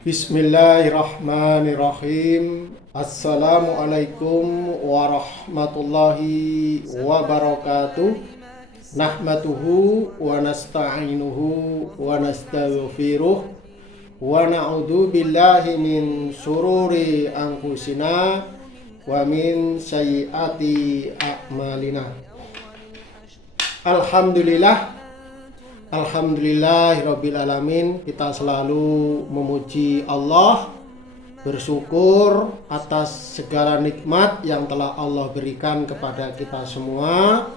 Bismillahirrahmanirrahim. Assalamualaikum warahmatullahi wabarakatuh. Nahmaduhu wa nasta'inuhu wa nastaghfiruh wa na'udzu billahi min syururi anfusina wa min sayyiati a'malina. Alhamdulillahirabbil alamin. Kita selalu memuji Allah, bersyukur atas segala nikmat yang telah Allah berikan kepada kita semua.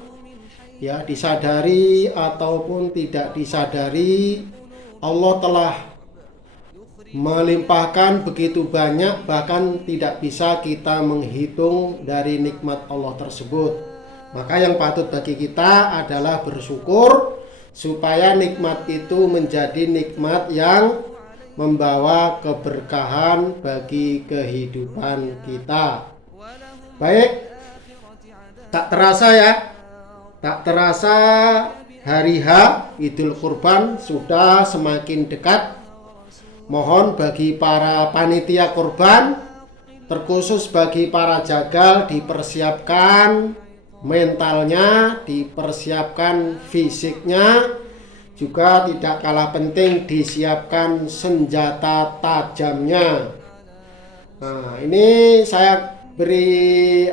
Ya, disadari ataupun tidak disadari, Allah telah melimpahkan begitu banyak, bahkan tidak bisa kita menghitung dari nikmat Allah tersebut. Maka yang patut bagi kita adalah bersyukur supaya nikmat itu menjadi nikmat yang membawa keberkahan bagi kehidupan kita. Baik, tak terasa hari H Idul Kurban sudah semakin dekat. Mohon bagi para panitia kurban, terkhusus bagi para jagal, dipersiapkan mentalnya, dipersiapkan fisiknya, juga tidak kalah penting disiapkan senjata tajamnya. Nah, ini saya beri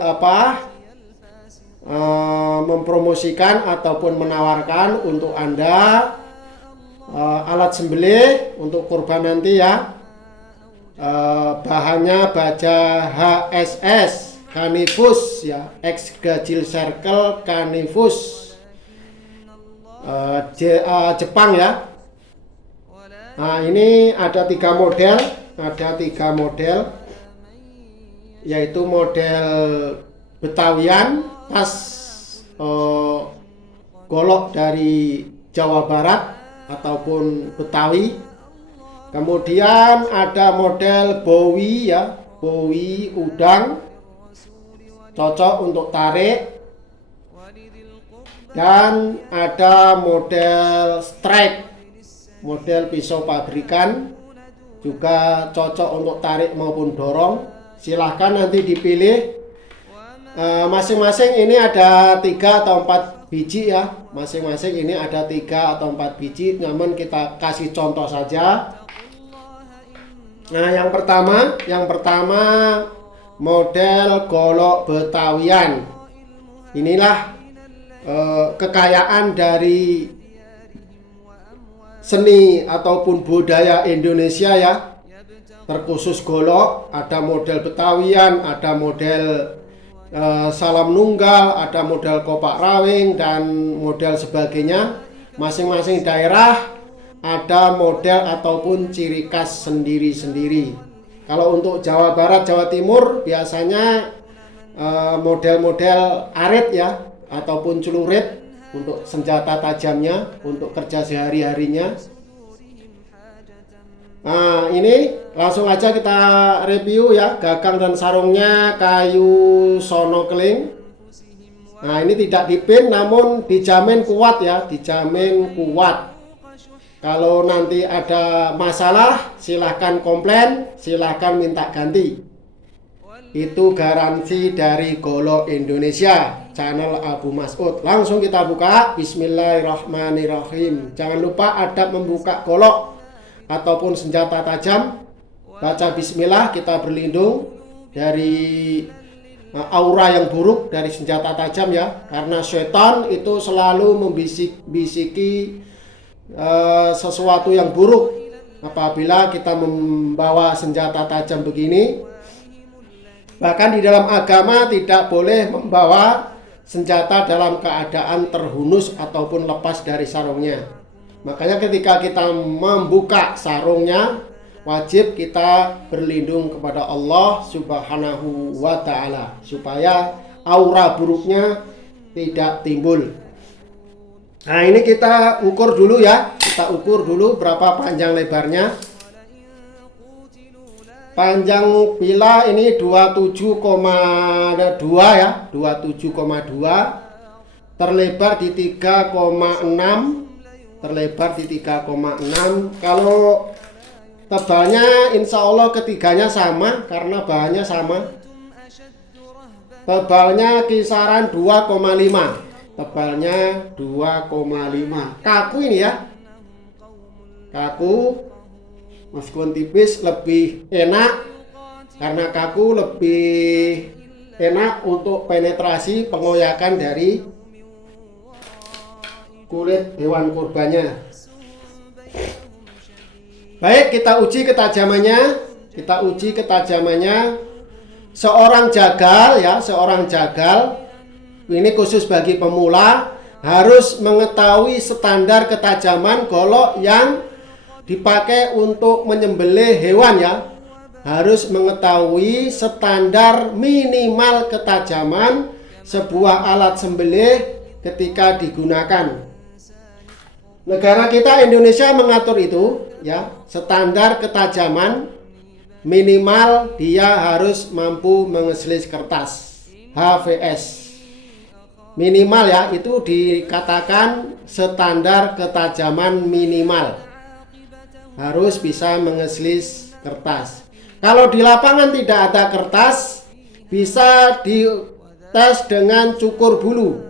mempromosikan ataupun menawarkan untuk Anda alat sembelih untuk kurban nanti ya. Bahannya baja HSS Canifus ya, X Gajil Circle Canifus Jepang ya. Nah, ini ada tiga model, yaitu model Betawian khas golok dari Jawa Barat ataupun Betawi. Kemudian ada model Bowie ya, Bowie udang, cocok untuk tarik. Dan ada model strike, model pisau pabrikan, juga cocok untuk tarik maupun dorong. Silahkan nanti dipilih. Masing-masing ini ada 3 atau 4 biji ya. Masing-masing ini ada 3 atau 4 biji, namun kita kasih contoh saja. Nah, yang pertama model golok Betawian. Inilah kekayaan dari seni ataupun budaya Indonesia ya. Terkhusus golok, ada model Betawian, ada model salam nunggal, ada model kopak rawing dan model sebagainya. Masing-masing daerah ada model ataupun ciri khas sendiri-sendiri. Kalau untuk Jawa Barat, Jawa Timur biasanya model-model arit ya, ataupun celurit untuk senjata tajamnya, untuk kerja sehari-harinya. Nah, ini langsung aja kita review ya. Gagang dan sarungnya kayu sono keling. Nah, ini tidak dipin namun dijamin kuat ya, dijamin kuat. Kalau nanti ada masalah, silahkan komplain, silahkan minta ganti. Itu garansi dari Golok Indonesia, channel Abu Mas'ud. Langsung kita buka. Bismillahirrahmanirrahim. Jangan lupa adab membuka golok ataupun senjata tajam. Baca bismillah, kita berlindung dari aura yang buruk dari senjata tajam ya. Karena setan itu selalu membisiki sesuatu yang buruk apabila kita membawa senjata tajam begini. Bahkan di dalam agama tidak boleh membawa senjata dalam keadaan terhunus ataupun lepas dari sarungnya. Makanya ketika kita membuka sarungnya, wajib kita berlindung kepada Allah Subhanahu wa ta'ala supaya aura buruknya tidak timbul. Nah, ini kita ukur dulu ya. Kita ukur dulu berapa panjang lebarnya. Panjang pila ini 27,2 ya, 27,2. Terlebar di 3,6. Kalau Tebalnya insya Allah ketiganya sama karena bahannya sama. Tebalnya kisaran 2,5. Tebalnya 2,5. Kaku ini ya. Kaku. Meskipun tipis lebih enak. Karena kaku lebih enak untuk penetrasi pengoyakan dari kulit hewan kurbannya. Baik, kita uji ketajamannya. Kita uji ketajamannya. Seorang jagal ya, seorang jagal ini khusus bagi pemula harus mengetahui standar ketajaman golok yang dipakai untuk menyembelih hewan ya. Harus mengetahui standar minimal ketajaman sebuah alat sembelih ketika digunakan. Negara kita Indonesia mengatur itu ya, standar ketajaman minimal dia harus mampu mengeselis kertas HVS. Minimal ya, itu dikatakan standar ketajaman minimal. Harus bisa mengeselis kertas. Kalau di lapangan tidak ada kertas, bisa dites dengan cukur bulu.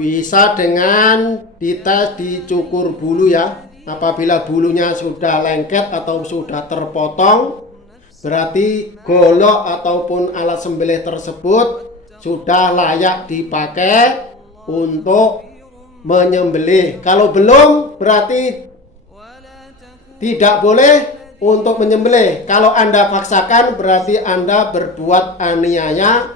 Bisa dengan dites dicukur bulu ya. Apabila bulunya sudah lengket atau sudah terpotong, berarti golok ataupun alat sembelih tersebut sudah layak dipakai untuk menyembelih. Kalau belum, berarti tidak boleh untuk menyembelih. Kalau Anda paksakan, berarti Anda berbuat aniaya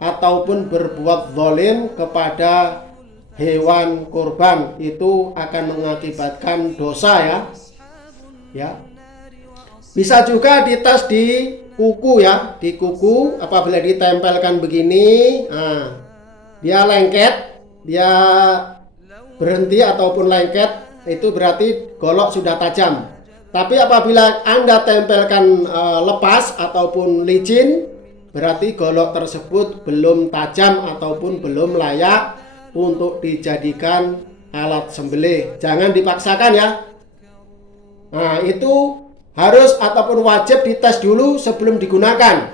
ataupun berbuat zalim kepada hewan kurban. Itu akan mengakibatkan dosa ya. Ya. Bisa juga dites di kuku ya, di kuku apabila ditempelkan begini, nah, dia lengket, dia berhenti ataupun lengket, itu berarti golok sudah tajam. Tapi apabila Anda tempelkan lepas ataupun licin, berarti golok tersebut belum tajam ataupun belum layak untuk dijadikan alat sembelih. Jangan dipaksakan ya. Nah, itu harus ataupun wajib dites dulu sebelum digunakan.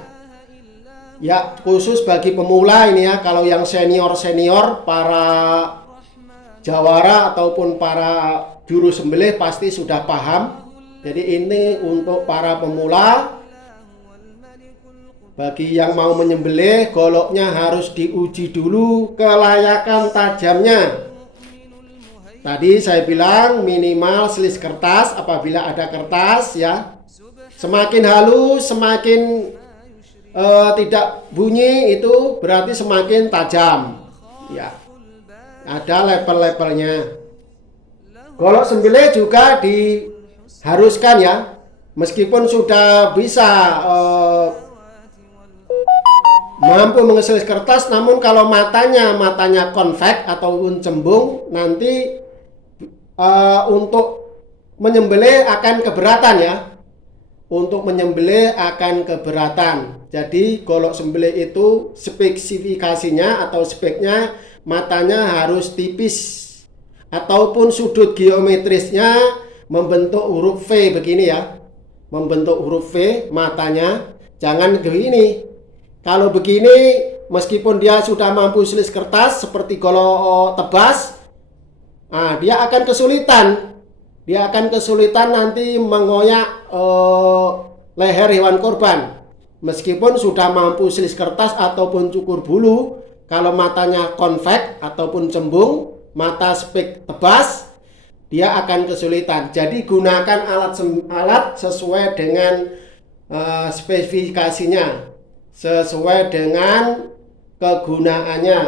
Ya, khusus bagi pemula ini ya. Kalau yang senior-senior, para jawara ataupun para juru sembelih pasti sudah paham. Jadi ini untuk para pemula. Bagi yang mau menyembelih, goloknya harus diuji dulu kelayakan tajamnya. Tadi saya bilang minimal selis kertas. Apabila ada kertas ya, semakin halus, semakin tidak bunyi, itu berarti semakin tajam ya. Ada level-levelnya. Golok sembelih juga diharuskan ya, meskipun sudah bisa mampu mengeselis kertas, namun kalau matanya konveks ataupun cembung, nanti untuk menyembelih akan keberatan ya. Untuk menyembelih akan keberatan. Jadi golok sembelih itu spesifikasinya atau speknya, matanya harus tipis ataupun sudut geometrisnya membentuk huruf V begini ya. Membentuk huruf V matanya, jangan begini. Kalau begini, meskipun dia sudah mampu selis kertas seperti golok tebas, nah, dia akan kesulitan. Dia akan kesulitan nanti mengoyak leher hewan kurban. Meskipun sudah mampu selis kertas ataupun cukur bulu, kalau matanya konveks ataupun cembung, mata spek tebas, dia akan kesulitan. Jadi gunakan alat sesuai dengan spesifikasinya, sesuai dengan kegunaannya.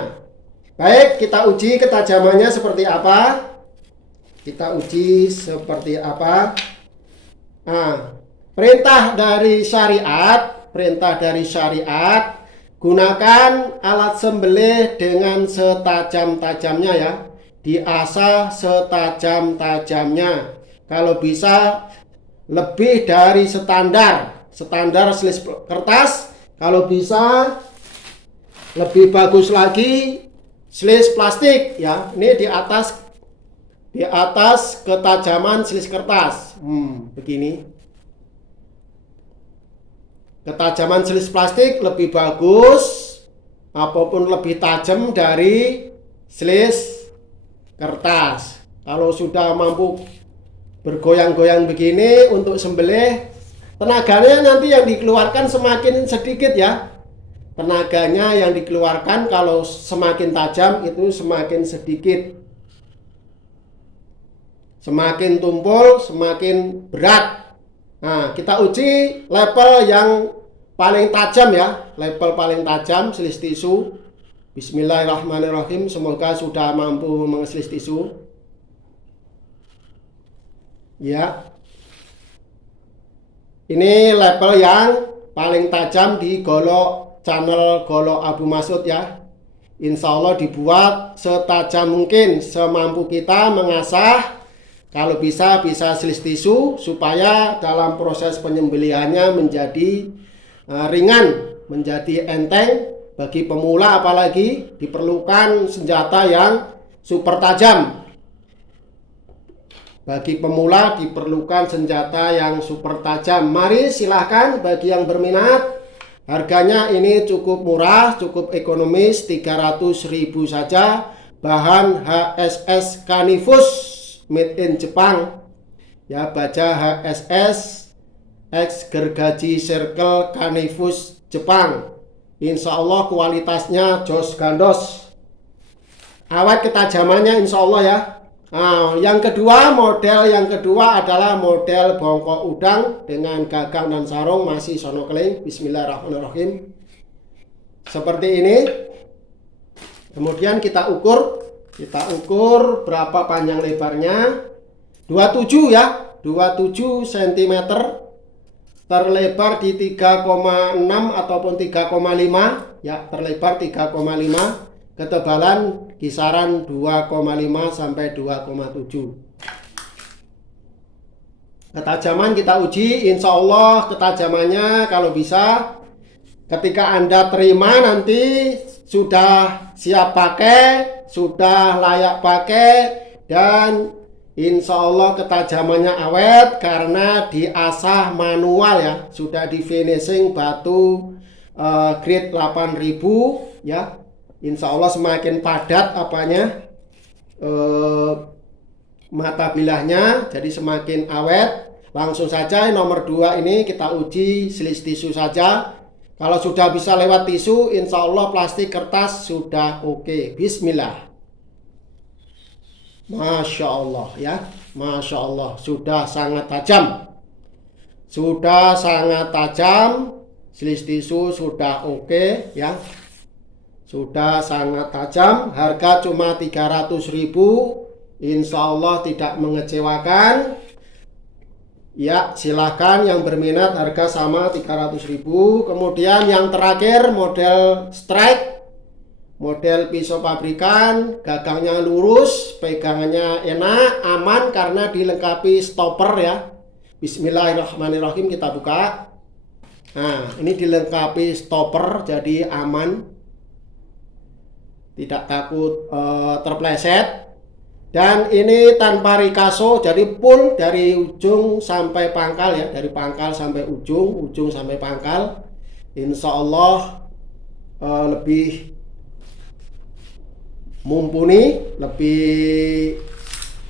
Baik, kita uji ketajamannya seperti apa. Kita uji seperti apa. Nah, perintah dari syariat, gunakan alat sembelih dengan setajam-tajamnya ya. Diasah setajam-tajamnya. Kalau bisa lebih dari standar selis kertas. Kalau bisa lebih bagus lagi selis plastik ya. Ini di atas ketajaman selis kertas. Begini. Ketajaman selis plastik lebih bagus apapun lebih tajam dari selis kertas. Kalau sudah mampu bergoyang-goyang begini untuk sembelih, tenaganya nanti yang dikeluarkan semakin sedikit ya. Tenaganya yang dikeluarkan kalau semakin tajam itu semakin sedikit. Semakin tumpul, semakin berat. Nah, kita uji level yang paling tajam ya. Level paling tajam selis tisu. Bismillahirrahmanirrahim. Semoga sudah mampu mengeselis tisu. Ya. Ini level yang paling tajam di golok channel Golok Abu Masud ya. Insya Allah dibuat setajam mungkin, semampu kita mengasah. Kalau bisa selis tisu supaya dalam proses penyembelihannya menjadi ringan, menjadi enteng bagi pemula, apalagi diperlukan senjata yang super tajam. Bagi pemula diperlukan senjata yang super tajam. Mari silahkan bagi yang berminat. Harganya ini cukup murah, cukup ekonomis, 300.000 saja. Bahan HSS Canifus made in Jepang ya, baja HSS X gergaji circle Canifus Jepang. Insya Allah kualitasnya jos gandos, awet ketajamannya insya Allah ya. Nah, model yang kedua adalah model bongkok udang dengan gagang dan sarung, masih sono keling. Bismillahirrahmanirrahim. Seperti ini. Kemudian kita ukur berapa panjang lebarnya. 27 ya, 27 cm, terlebar di 3,6 ataupun 3,5 ya, terlebar 3,5, ketebalan kisaran 2,5 sampai 2,7. Ketajaman kita uji, insya Allah ketajamannya kalau bisa ketika Anda terima nanti sudah siap pakai, sudah layak pakai, dan insya Allah ketajamannya awet karena diasah manual ya, sudah di finishing batu grade 8000 ya. Insya Allah semakin padat mata bilahnya, jadi semakin awet. Langsung saja nomor 2 ini kita uji selis tisu saja. Kalau sudah bisa lewat tisu, insya Allah plastik kertas sudah oke. Bismillah. Masya Allah ya, Masya Allah, sudah sangat tajam. Sudah sangat tajam, selis tisu sudah oke ya. Sudah sangat tajam, harga cuma 300.000, insya Allah tidak mengecewakan. Ya, silahkan yang berminat, harga sama 300.000. Kemudian yang terakhir model strike, model pisau pabrikan, gagangnya lurus, pegangannya enak, aman karena dilengkapi stopper ya. Bismillahirrahmanirrahim, kita buka. Nah, ini dilengkapi stopper jadi aman, tidak takut terpleset. Dan ini tanpa rikaso, jadi full dari ujung sampai pangkal ya, dari pangkal sampai ujung, ujung sampai pangkal. Insya Allah lebih mumpuni, lebih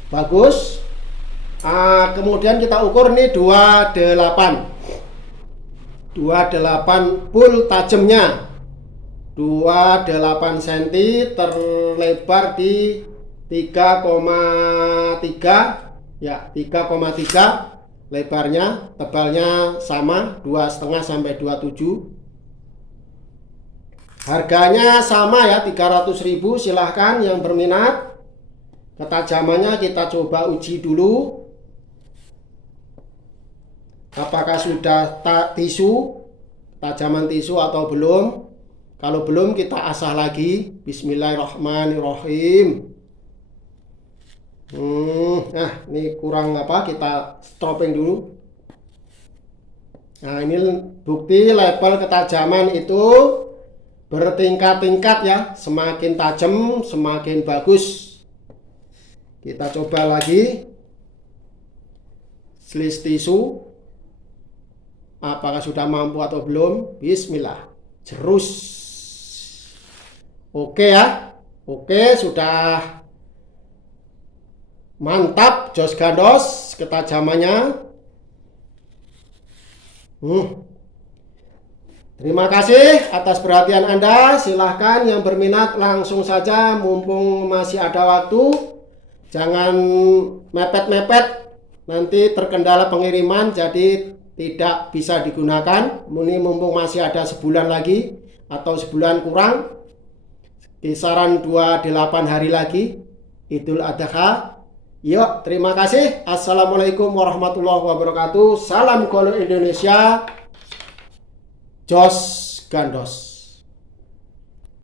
bagus. Kemudian kita ukur nih 28 full tajamnya, 28 cm, terlebar di 3,3 ya, 3,3 lebarnya, tebalnya sama 2,5 sampai 27. Harganya sama ya, 300.000. Silahkan yang berminat. Ketajamannya kita coba uji dulu, apakah sudah tisu, tajaman tisu atau belum. Kalau belum kita asah lagi. Bismillahirrahmanirrahim. Nah, ini kurang kita stropping dulu. Nah, ini bukti level ketajaman itu bertingkat-tingkat ya, semakin tajam semakin bagus. Kita coba lagi selis tisu. Apakah sudah mampu atau belum? Bismillah. Jerus. Oke ya. Oke, sudah mantap jos gandos ketajamannya. Terima kasih atas perhatian Anda. Silahkan yang berminat langsung saja mumpung masih ada waktu. Jangan mepet-mepet, nanti terkendala pengiriman jadi tidak bisa digunakan. Ini mumpung masih ada sebulan lagi atau sebulan kurang, kisaran 28 hari lagi Idul Adha. Yuk, terima kasih. Assalamualaikum warahmatullahi wabarakatuh. Salam Golo Indonesia. Jos gandos.